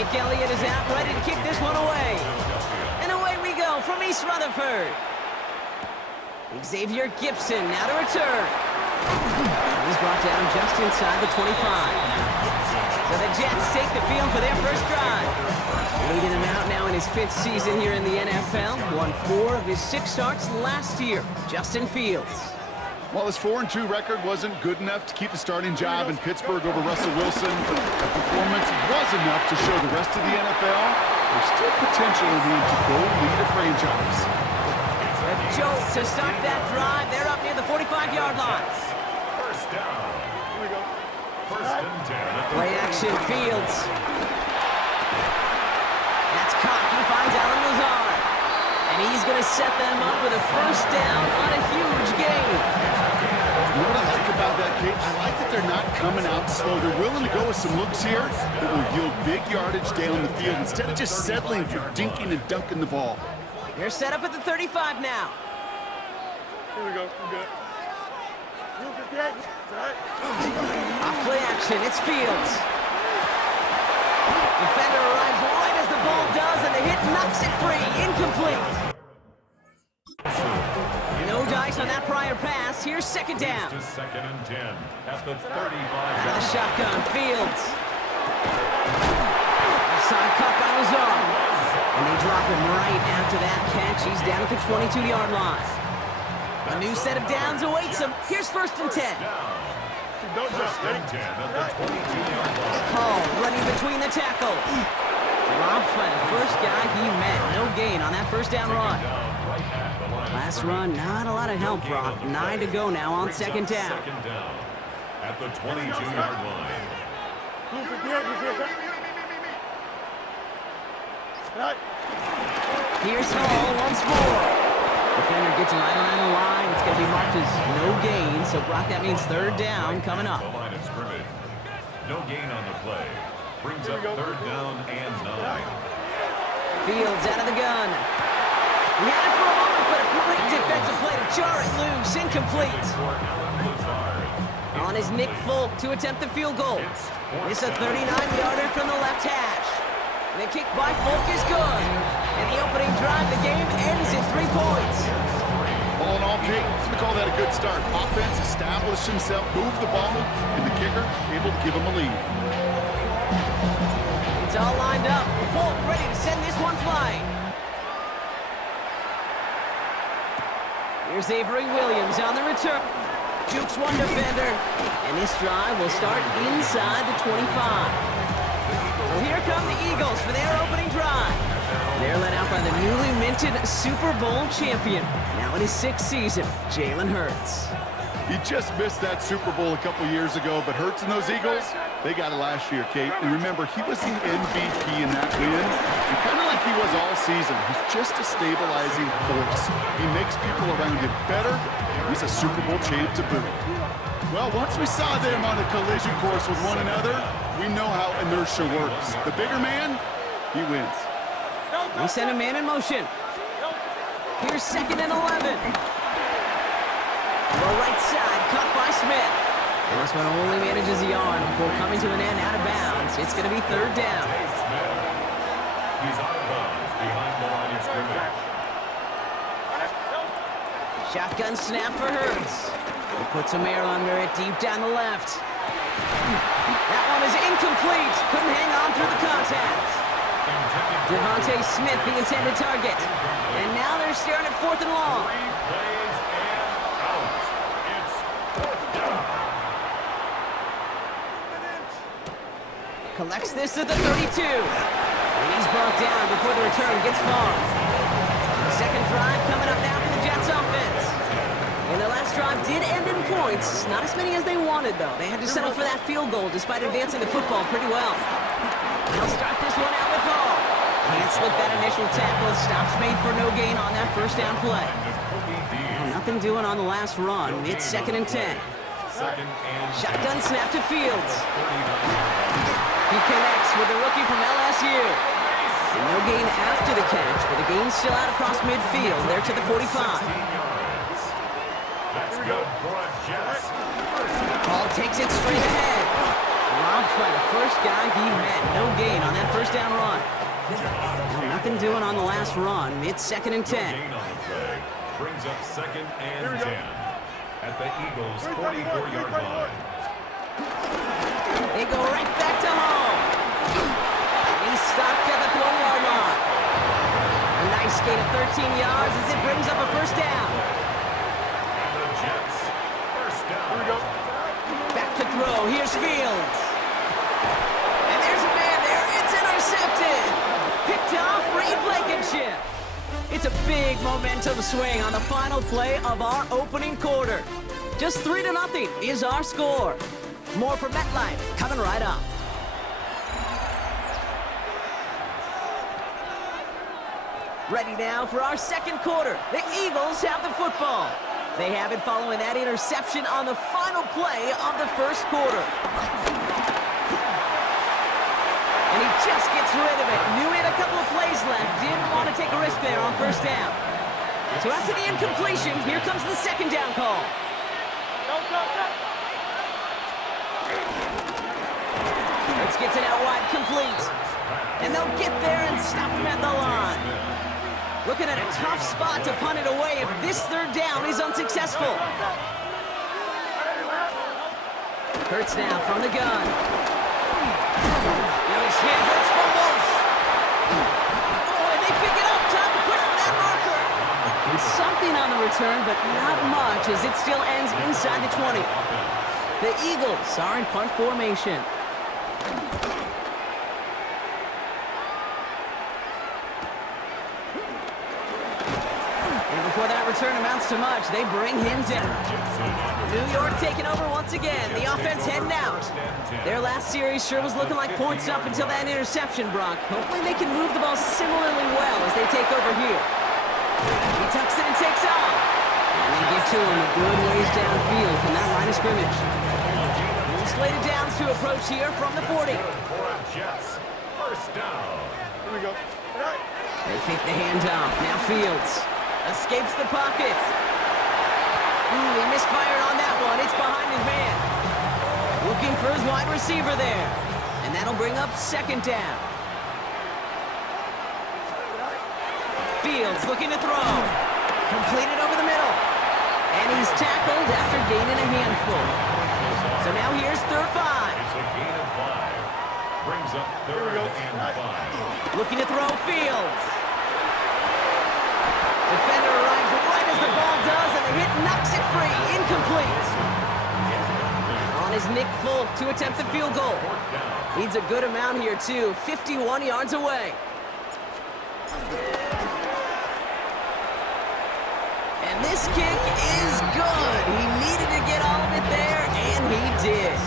Jake Elliott is out, ready to kick this one away. And away we go from East Rutherford. Xavier Gibson now to return. And he's brought down just inside the 25. So the Jets take the field for their first drive. Leading him out now in his 5th season here in the NFL. Won 4 of his 6 starts last year. Justin Fields. While his 4-2 record wasn't good enough to keep the starting job in Pittsburgh over Russell Wilson, the performance was enough to show the rest of the NFL there's still potential in him to go lead a franchise. A jolt to start that drive. They're up near the 45-yard line. First down. Here we go. First and 10. Play action, Fields. That's caught. He finds Allen Lazard. And he's going to set them up with a first down on a huge gain. You know what I like about that, Kate? I like that they're not coming out slow. They're willing to go with some looks here that will yield big yardage down the field instead of just settling for dinking and dunking the ball. They're set up at the 35 now. Here we go. We're good. Off play action, it's Fields. Defender arrives right as the ball does, and the hit knocks it free. Incomplete. No dice on that prior pass. Here's second down. To second and 10 at the 35. Out of the shotgun, Fields. Side cut by Lazard. And they drop him right after that catch. He's down at the 22-yard line. A new set of downs awaits him. Here's first and 10. First and 10 at the 22-yard line. Hall running between the tackles. Dropped by the first guy he met. No gain on that first down run. Last run, not a lot of help, Brock. 9 to go now on second down. Second down at the 22-yard line. Here's Hall once more. Defender gets right around the line. It's going to be marked as no gain. So, Brock, that means third down coming up. The line of scrimmage. No gain on the play. Brings up third down and 9. Fields out of the gun. He had it for a moment, but a great defensive play to jar it loose. Incomplete. On is Nick Folk to attempt the field goal. It's a 39-yarder from the left hash. The kick by Folk is good. And the opening drive, the game ends in 3 points. All in all, Kate, I'm going to call that a good start. Offense established himself, moved the ball, and the kicker able to give him a lead. It's all lined up. Folk ready to send this one flying. Here's Avery Williams on the return. Jukes one defender. And this drive will start inside the 25. So here come the Eagles for their opening drive. They're led out by the newly minted Super Bowl champion. Now in his 6th season, Jalen Hurts. He just missed that Super Bowl a couple years ago, but Hurts and those Eagles, they got it last year, Kate. And remember, he was the MVP in that win. And kind of like he was all season. He's just a stabilizing force. He makes people around him better. He's a Super Bowl champ to boot. Well, once we saw them on a collision course with one another, we know how inertia works. The bigger man, he wins. We send a man in motion. Here's second and 11. The right side, cut by Smith. And this one only manages a yard before coming to an end out of bounds. It's going to be third down. He's out of bounds behind the line of scrimmage. Shotgun snap for Hurts. He puts some air under it deep down the left. That one is incomplete. Couldn't hang on through the contact. Devontae Smith, the intended target. And now they're staring at 4th and long. 3 plays and out. It's 4th down. Collects this at the 32. And he's brought down before the return gets far. Second drive coming up now for the Jets offense. And their last drive did end in points. Not as many as they wanted, though. They had to settle for that field goal despite advancing the football pretty well. They'll start this one out with Hall. Can't slip that initial tackle. Stops made for no gain on that first down play. Well, nothing doing on the last run. It's second and 10. Shotgun snap to Fields. He connects with the rookie from LSU. And no gain after the catch, but the gain's still out across midfield. They're to the 45. That's good for a Jets. Hall takes it straight ahead. Dropped by the first guy he met. No gain on that first down run. doing on the last run. It's 2nd and 10. Gain on the play brings up 2nd and 10 at the Eagles' 44-yard line. They go right back to home. He's stopped at the 12-yard line. A nice gain of 13 yards as it brings up a first down. And the Jets, first down. Back to throw. Here's Fields. And there's a man there. It's intercepted. Picked off Reed Blankenship. It's a big momentum swing on the final play of our opening quarter. Just 3-0 is our score. More from MetLife coming right up. Ready now for our second quarter. The Eagles have the football. They have it following that interception on the final play of the first quarter. And he just gets rid of it. Knew he had a couple of plays left. Didn't want to take a risk there on first down. So after the incompletion, here comes the second down call. Hurts gets it out wide, complete. And they'll get there and stop him at the line. Looking at a tough spot to punt it away if this third down is unsuccessful. Hurts now from the gun. Now he's hit. Hurts fumbles. Oh, and they pick it up. Time to push for that marker. Something on the return, but not much as it still ends inside the 20. The Eagles are in punt formation. Before that return amounts to much, they bring him down. New York taking over once again. The offense heading out. Their last series sure was looking like points up until that interception, Brock. Hopefully they can move the ball similarly well as they take over here. He tucks it and takes off. And they get to him a good ways downfield from that line of scrimmage. Slated downs to approach here from the 40. Jets, first down. Here we go. They fake the handoff. Now Fields escapes the pocket. He misfired on that one. It's behind his man. Looking for his wide receiver there. And that'll bring up second down. Fields looking to throw. Completed over the middle. And he's tackled after gaining a handful. So now here's 3rd and 5. It's a gain of 5. Brings up 3rd and 5. Looking to throw Fields. Defender arrives right as the ball does, and the hit knocks it free. Incomplete. On is Nick Folk to attempt the field goal. Needs a good amount here, too. 51 yards away. And this kick is good. He needed to get all of it there, and he did.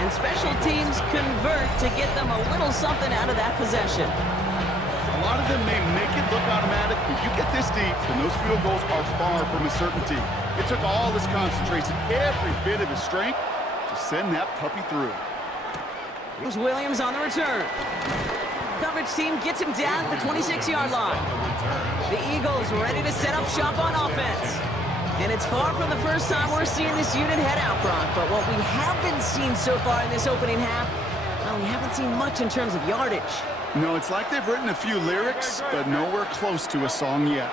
And special teams convert to get them a little something out of that possession. A lot of them may make it look automatic, but you get this deep, and those field goals are far from a certainty. It took all his concentration, every bit of his strength, to send that puppy through. Here's Williams on the return. Coverage team gets him down at the 26-yard line. The Eagles ready to set up shop on offense. And it's far from the first time we're seeing this unit head out, Brock, but what we haven't seen so far in this opening half, well, we haven't seen much in terms of yardage. No, it's like they've written a few lyrics, but nowhere close to a song yet.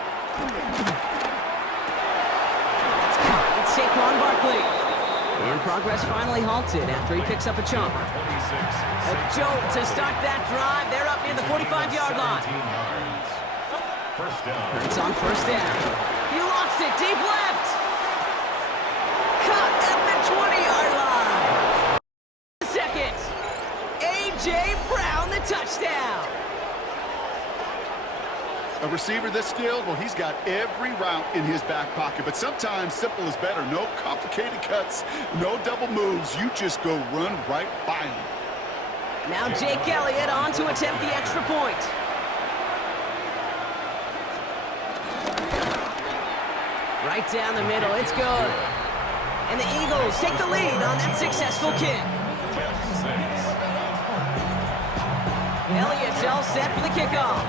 It's caught. It's Saquon Barkley. And progress finally halted after he picks up a chunk. A jolt to start that drive. They're up near the 45-yard line. First down. It's on first down. He lost it deep left. Cut at the 20-yard line. Second. A.J. Brown, the touchdown. A receiver this skilled, well, he's got every route in his back pocket, but sometimes simple is better. No complicated cuts, no double moves. You just go run right by him. Now Jake Elliott on to attempt the extra point. Right down the middle, it's good. And the Eagles take the lead on that successful kick. Elliott's all set for the kickoff.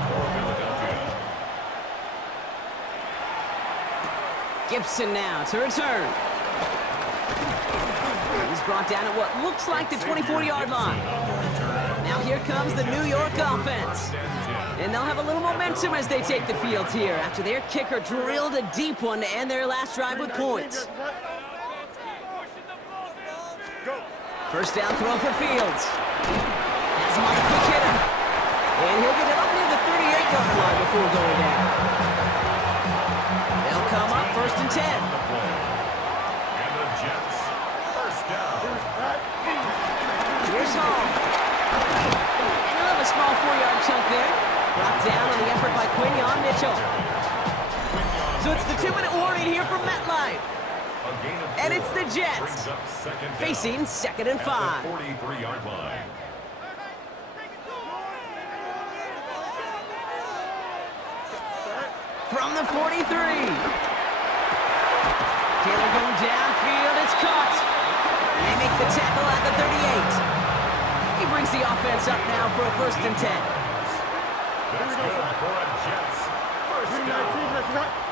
Gibson now to return. He's brought down at what looks like the 24-yard line. Now here comes the New York offense. And they'll have a little momentum as they take the field here after their kicker drilled a deep one to end their last drive with points. First down throw for Fields. Has him on the quick hitter. And he'll get it up near the 38-yard line before going down. They'll come up first and 10. And the Jets, first down. Here's Hall. And he'll have a small 4-yard chunk there. Brought down on the effort by Quinyon Mitchell. So it's the 2-minute warning here from MetLife. And it's the Jets facing second and 5. 43-yard line. From the 43. Taylor going downfield. It's caught. And they make the tackle at the 38. He brings the offense up now for a first and 10. That's good for a Jets. First down.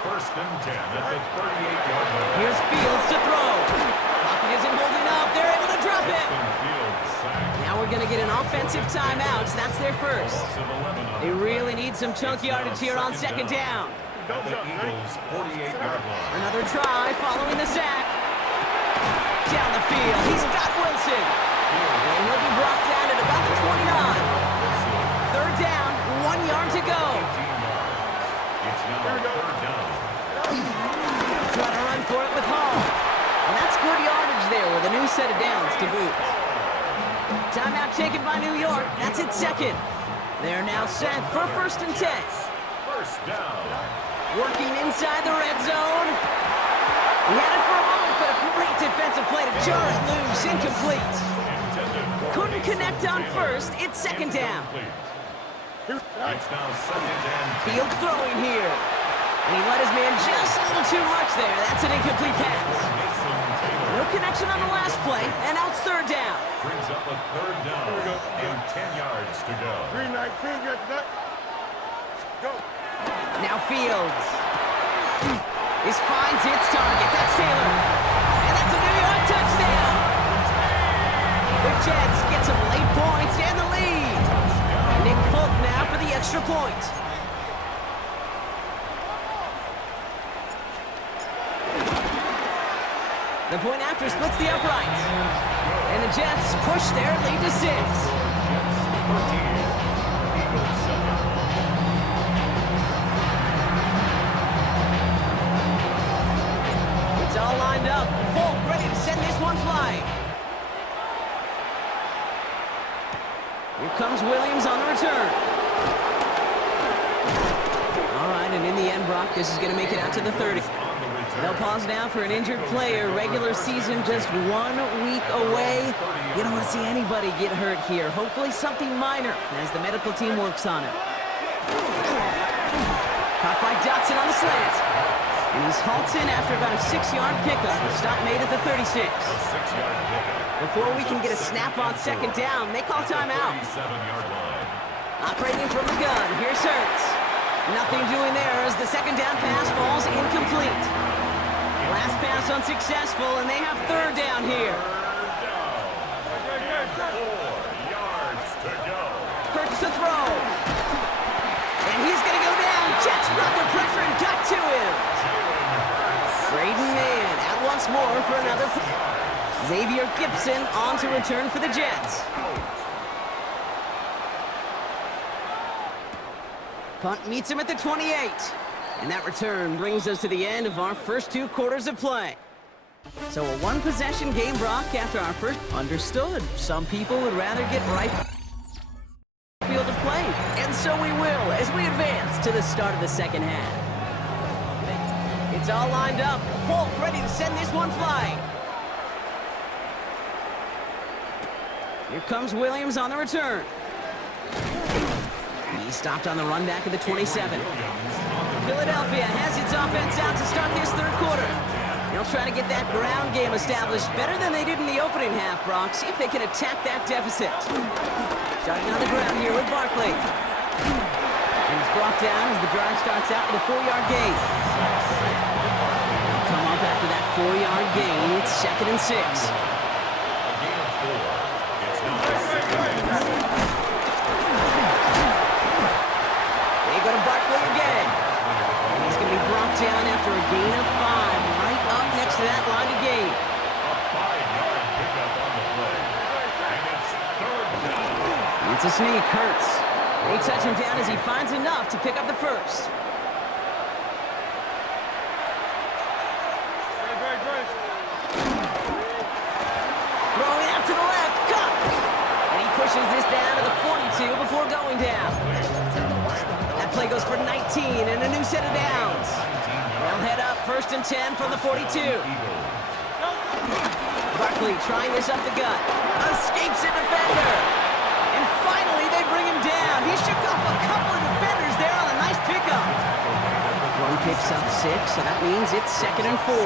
First and 10 at the 38-yard line. Here's Fields to throw. Pocket isn't holding up. They're able to drop it. Now we're going to get an offensive timeout. That's their first. They really need some chunk yardage here on second down. At the Eagles' 48-yard line. Another try following the sack. Down the field. He's got Wilson. And he'll be brought down at about the 29. Third down, 1 yard to go. It's now third down. Trying to run for it with Hall. And that's good yardage there with a new set of downs to boot. Timeout taken by New York. That's its second. They're now set for first and 10. First down. Working inside the red zone. He had it for a moment, but a great defensive play to jar it loose. Incomplete. Couldn't connect on first. It's second down. It's now second and Field throwing here. And he let his man just a little too much there. That's an incomplete pass. No connection on the last play, and now it's third down. brings up a third down and 10 yards to go. 319, go. Now Fields. This finds its target. That's Taylor. And that's a New York touchdown. The Jets get some late points and the lead. Nick Folk now for the extra point. The point after splits the uprights. And the Jets push their lead to 6. It's all lined up. Folk ready to send this one flying. Here comes Williams on the return. All right, and in the end, Brock, this is going to make it out to the 30. They'll pause now for an injured player. Regular season just 1 week away. You don't want to see anybody get hurt here. Hopefully something minor as the medical team works on it. Caught by Dotson on the slant. And he's halted after about a 6-yard pickup. The stop made at the 36. Before we can get a snap on second down, they call timeout. Operating from the gun, here's Hurts. Nothing doing there as the second down pass falls incomplete. Last pass unsuccessful, and they have third down here. 4 yards to go. Hurts to throw. And he's going to go down. Jets brought the pressure and got to him. Braden Mann out once more for another. Xavier Gibson on to return for the Jets. Punt meets him at the 28. And that return brings us to the end of our first 2 quarters of play. So a 1-possession game, Brock, after our first. Understood. Some people would rather get right field to play. And so we will as we advance to the start of the second half. It's all lined up. Folk ready to send this one flying. Here comes Williams on the return. He stopped on the run back at the 27. Philadelphia has its offense out to start this third quarter. They'll try to get that ground game established better than they did in the opening half, Brock. See if they can attack that deficit. Starting on the ground here with Barkley. And he's brought down as the drive starts out with a 4-yard gain. They'll come up after that 4-yard gain. It's 2nd and 6. after a gain of 5, right up next to that line of gain. A 5-yard pickup on the play. And it's third down. It's a sneak, Hurts. They touch him down as he finds enough to pick up the first. Throwing out to the left, cut! And he pushes this down to the 42 before going down. That play goes for 19 and a new set of downs. They'll head up 1st and 10 from the 42. Barkley trying this up the gut. Escapes a defender. And finally they bring him down. He shook off a couple of defenders there on a nice pickup. One picks up 6, so that means it's 2nd and 4.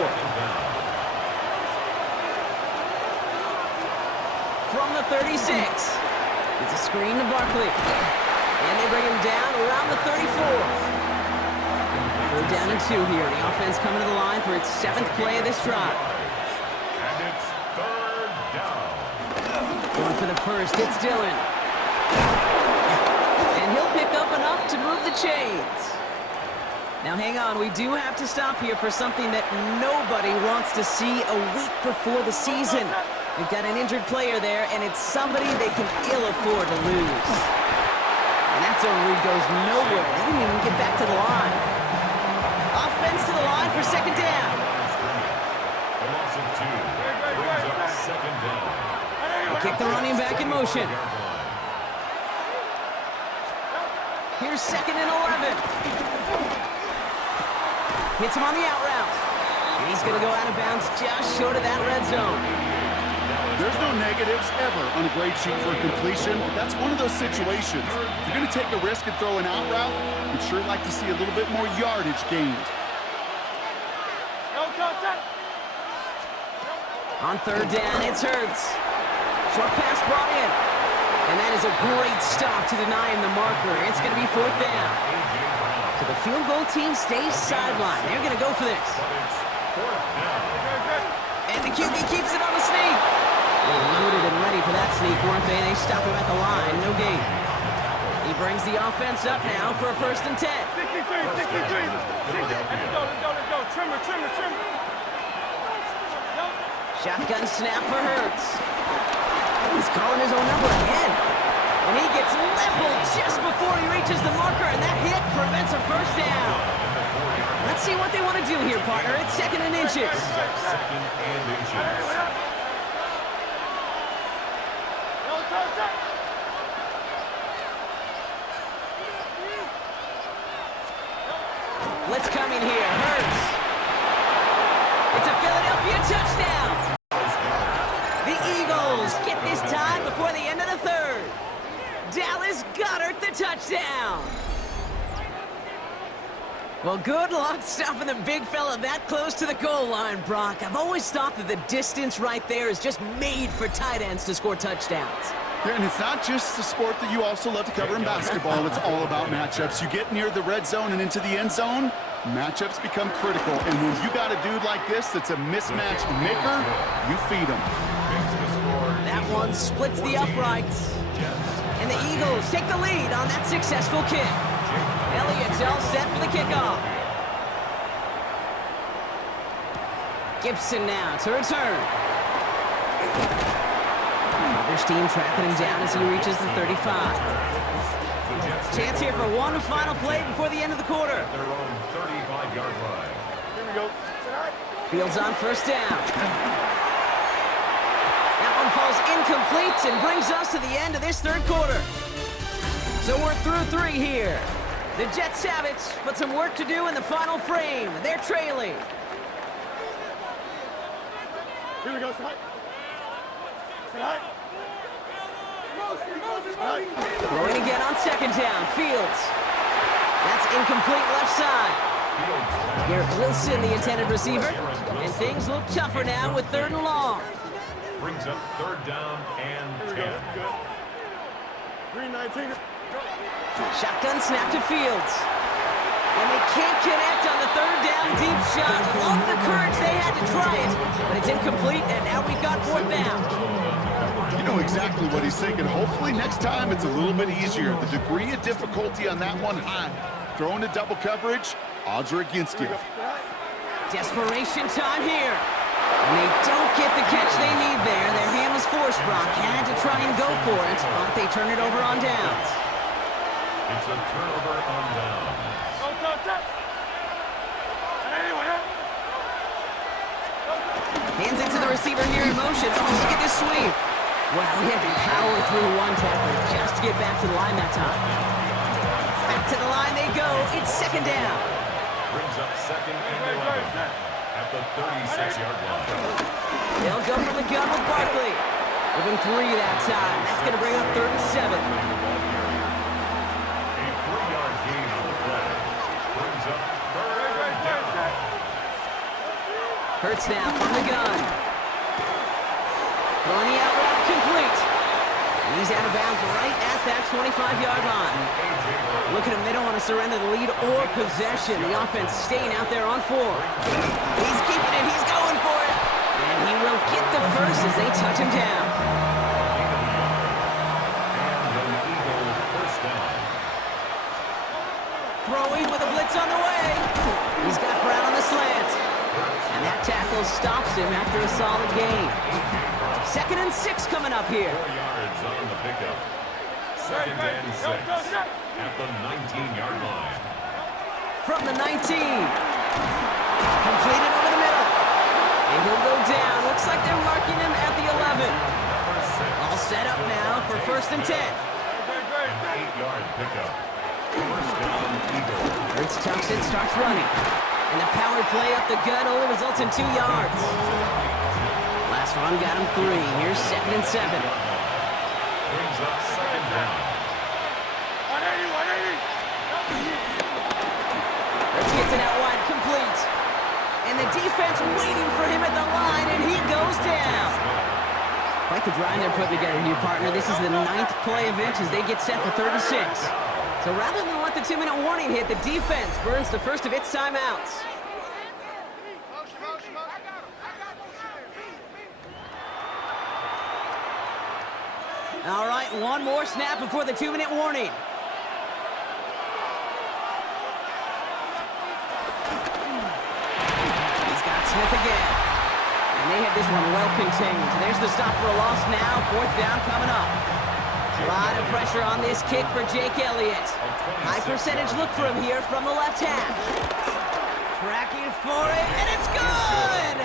From the 36. It's a screen to Barkley. And they bring him down around the 34. 4th down and 2 here. The offense coming to the line for its 7th play of this drive. And it's third down. Going for the first, it's Dillon. And he'll pick up enough to move the chains. Now hang on, we do have to stop here for something that nobody wants to see a week before the season. We've got an injured player there, and it's somebody they can ill afford to lose. And that zone read goes nowhere. They didn't even get back to the line. Offense to the line for 2nd down. The loss of 2 brings up 2nd down. They kick the running back in motion. Here's 2nd and 11. Hits him on the out route. And he's going to go out of bounds just short of that red zone. There's no negatives ever on a grade sheet for a completion, but that's one of those situations. If you're going to take a risk and throw an out route, you'd sure like to see a little bit more yardage gained. On 3rd down, it's Hurts. Short pass brought in. And that is a great stop to deny him the marker. It's going to be 4th down. So the field goal team stays sidelined. They're going to go for this. And the QB keeps it on the sneak. They were loaded and ready for that sneak, weren't they? They stop him at the line. No gain. He brings the offense up now for a 1st and 10. 63. Let's go. Trimmer. Shotgun snap for Hurts. He's calling his own number again. And he gets leveled just before he reaches the marker, and that hit prevents a 1st down. Let's see what they want to do here, partner. It's 2nd and inches. 2nd and inches. Let's come in here. Hurts. It's a Philadelphia touchdown. The Eagles get this time before the end of the 3rd. Dallas Goedert the touchdown. Well, good luck stopping the big fella that close to the goal line, Brock. I've always thought that the distance right there is just made for tight ends to score touchdowns. Yeah, and it's not just the sport that you also love to cover in basketball. It's all about matchups. You get near the red zone and into the end zone, matchups become critical. And when you got a dude like this that's a mismatched maker, you feed him. That one splits the uprights. And the Eagles take the lead on that successful kick. Elliott's all set for the kickoff. Gibson now to return. This team tracking him down as he reaches the 35. Chance here for one final play before the end of the quarter. Their own 35-yard line. Here we go. Fields on 1st down. That one falls incomplete and brings us to the end of this 3rd quarter. So we're through 3 here. The Jets have it, but some work to do in the final frame. They're trailing. Here we go. Throwing again on 2nd down. Fields. That's incomplete left side. Garrett Wilson, the intended receiver. And things look tougher now with 3rd and long. Brings up 3rd down and 10. 319. Shotgun snap to Fields. And they can't connect on the 3rd down deep shot. Love the courage they had to try it, but it's incomplete, and now we've got 4th down. You know exactly what he's thinking. Hopefully next time it's a little bit easier. The degree of difficulty on that one high. Throwing to double coverage, odds are against you. Desperation time here. And they don't get the catch they need there. Their hand was forced. Brock had to try and go for it, but they turn it over on downs. It's a turnover on downs. Hands it to the receiver here in motion. Oh, look at this sweep. Well, he had to power through one tackle just to get back to the line that time. Back to the line they go. It's second down. Brings up second and 11 at the 36-yard line. They'll go from the gun with Barkley. Give him 3 that time. That's going to bring up 3rd and 7. A 3-yard gain on the play. Brings up 3rd down. Hurts now from the gun. Throwing the out route complete. And he's out of bounds right at that 25-yard line. Look at him, they don't want to surrender the lead or possession. The offense staying out there on 4. He's keeping it, he's going for it. And he will get the first as they touch him down. And an Eagle first down. Throwing with a blitz on the way. He's got Brown on the slant. And that tackle stops him after a solid gain. 2nd and 6 coming up here. 4 yards on the pickup. 2nd and 6 at the 19-yard line. From the 19. Completed over the middle. And he'll go down. Looks like they're marking him at the 11. All set up now for 1st and 10. An 8-yard pickup. First down, Eagle. Hurts tucks it, starts running. And the power play up the gut only results in 2 yards. Last run got him 3. Here's 2nd and 7. Brings up second down. Hurts gets it out wide, complete. And the defense waiting for him at the line, and he goes down. Quite the drive they're putting together here, partner. This is the 9th play of inch as they get set for 3rd and 6. So rather than let the 2-minute warning hit, the defense burns the first of its timeouts. All right, one more snap before the 2-minute warning. He's got Smith again. And they have this one well contained. There's the stop for a loss now. 4th down coming up. A lot of pressure on this kick for Jake Elliott. High percentage look for him here from the left hash. Tracking for it, and it's good!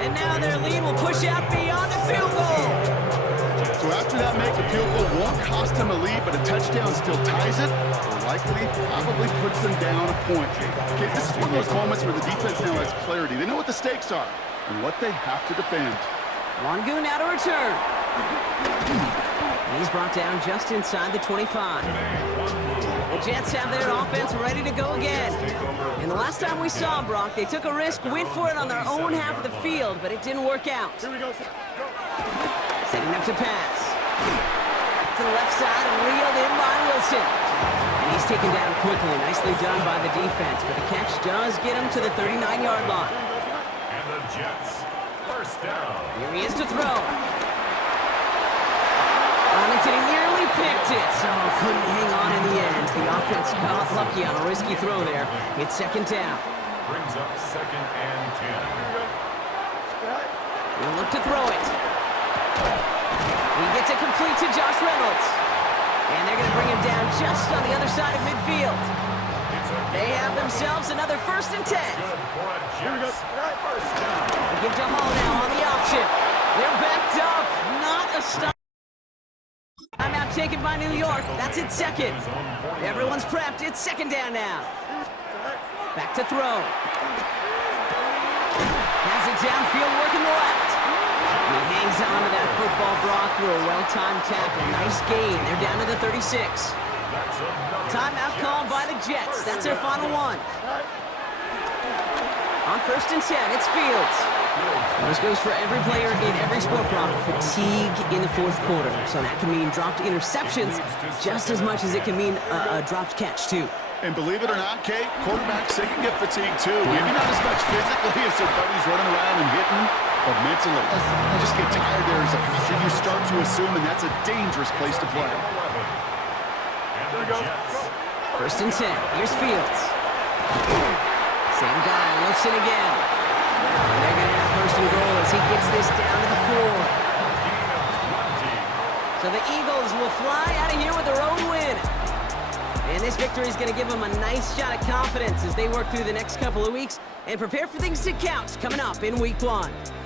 And now their lead will push out beyond the field goal. So after that make, a field goal won't cost them a lead, but a touchdown still ties it, or likely probably puts them down a point. Okay, this is one of those moments where the defense now has clarity. They know what the stakes are and what they have to defend. Mongoon now to return. And he's brought down just inside the 25. The Jets have their offense ready to go again. And the last time we saw Brock, they took a risk, went for it on their own half of the field, but it didn't work out. Setting up to pass. To the left side and reeled in by Wilson. And he's taken down quickly. Nicely done by the defense, but the catch does get him to the 39-yard line. And the Jets, first down. Here he is to throw. Arlington, he nearly picked it, so couldn't hang on in the end. The offense got lucky on a risky throw there. It's 2nd down. Brings up 2nd and 10. He'll look to throw it. He gets it complete to Josh Reynolds. And they're going to bring him down just on the other side of midfield. They have themselves another 1st and 10. Good for a Jets. First down. They give to Hall now on the option. They're backed up. Not a stop. Timeout taken by New York. That's its 2nd. Everyone's prepped. It's 2nd down now. Back to throw. Has it downfield working the left. And he hangs on to that football, Brock, through a well-timed tackle. Nice gain. They're down to the 36. Timeout called by the Jets. That's their final one. On 1st and 10, it's Fields. This goes for every player in every sport, Brock. Fatigue in the 4th quarter. So that can mean dropped interceptions just as much as it can mean a dropped catch, too. And believe it or not, Kate, quarterbacks, they can get fatigued too. Maybe not as much physically as their buddies running around and hitting, but mentally. You just get tired there as a passer. You start to assume, and that's a dangerous place to play. And the Jets. 1st and 10. Here's Fields. Same guy, Wilson again. and goal as he gets this down to the 4. So the Eagles will fly out of here with their own win. And this victory is going to give them a nice shot at confidence as they work through the next couple of weeks and prepare for things to count coming up in Week 1.